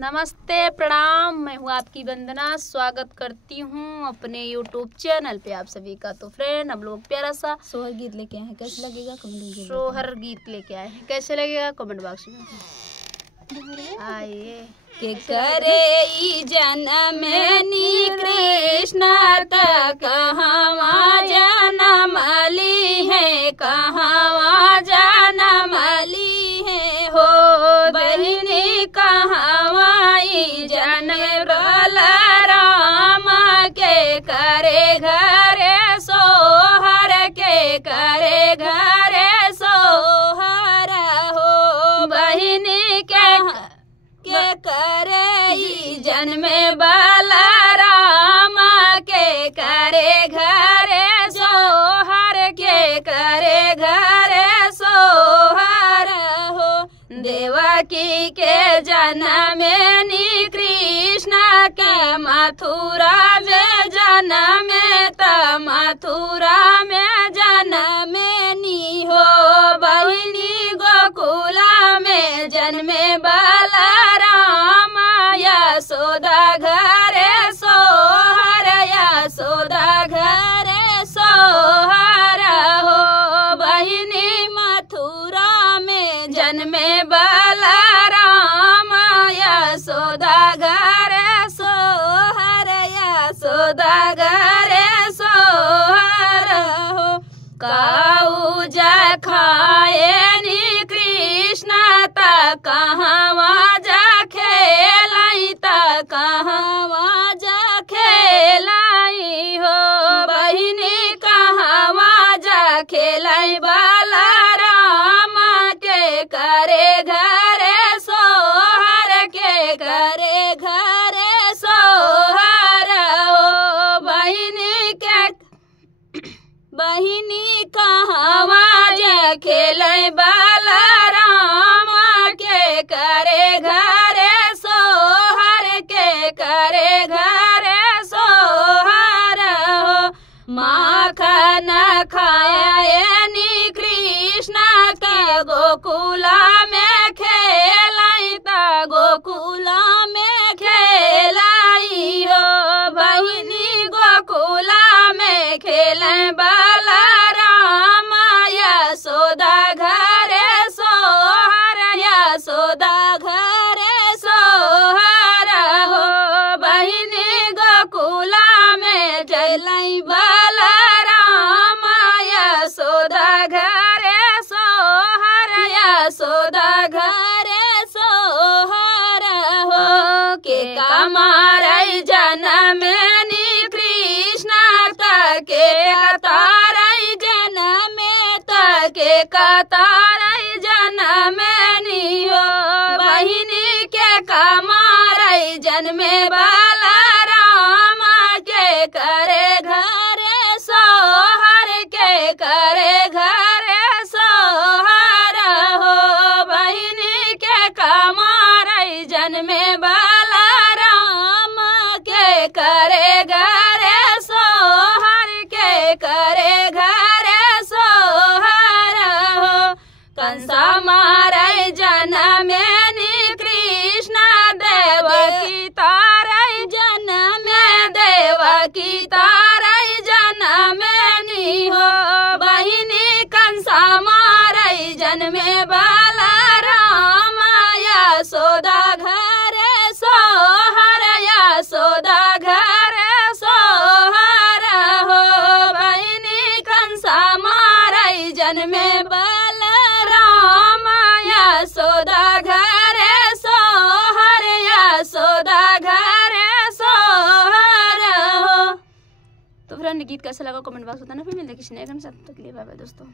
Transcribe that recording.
नमस्ते, प्रणाम। मैं हूँ आपकी वंदना। स्वागत करती हूँ अपने YouTube चैनल पे आप सभी का। तो फ्रेंड, हम लोग प्यारा सा सोहर गीत लेके आए हैं, कैसे लगेगा कमेंट में। सोहर गीत लेके आए हैं, कैसे लगेगा कमेंट बॉक्स में आइए। के करे ई जनमनी कृष्ण कहवा जनमली है, कहवा जनमली है हो बहिनी, कहवा ई जनमल राम के करे घरे सोहर, के करे घरे सोहर हो बहिनी के करे ई जन्मे बलराम, के करे घरे सोहर, के करे घरे सोहर हो देवकी के जनमनी कृष्ण के मथुरा में जनमे त मथुरा में जनमनी हो बहिनी, गोकुला में जन्मे बलराम यशोदा घरे सोहर, यशोदा घरे सोहर हो बहिनी, मथुरा में जन्मे बलराम यशोदा घरे सोहर, यशोदा घरे सोहर हो काऊ जा खाए कृष्ण त कहवा जा खेलाई, त कहवा जा खेलाई हो बहिनी, कहवा जा खेलाई बलराम के करे घरे सोहर, के करे घरे सोहर हो बहिनी के बहिनी, कहवा जा खेलै बलराम के करे घरे सोहर, के करे घरे सोहर हो माखन खाए कृष्ण के गोकुला में खेलाई, त गोकुला में खेलाई हो बहिनी, गोकुला में खेलै बलराम यशोदा घरे सोहर, यशोदा घरे सोहर हो बहिनी, गोकुला में चलै बलराम यशोदा घरे सोहर, यशोदा घरे सोहर हो के कमार जनमनी कृष्ण त के कतार जनमे, त के कतार जनमनी हो बहिनी, के कमार जन्मे बलराम के करे घरे सोहर, के करे घरे सोहर हो बहिनी, के कमार जन्मे बलराम के करे घरे सोहर, के करे घरे सोहर हो कंसा मारै जनमनी कृष्ण देवकी तारै जनमे, देवकी तारै जनमनी हो बहिनी, कंसा मारै जनमे बलराम यशोदा घरे सोहर, यशोदा घरे सोहर हो बहिनी, कंसा मारै जनमे बलराम यशोदा घरे सोहर, यशोदा घरे सोहर हो। तो फ्रेंड, गीत कैसा लगा कमेंट बॉक्स बताना। फिर मिलते किसी नए गाने के साथ, तब तक के लिए बाय बाय दोस्तों।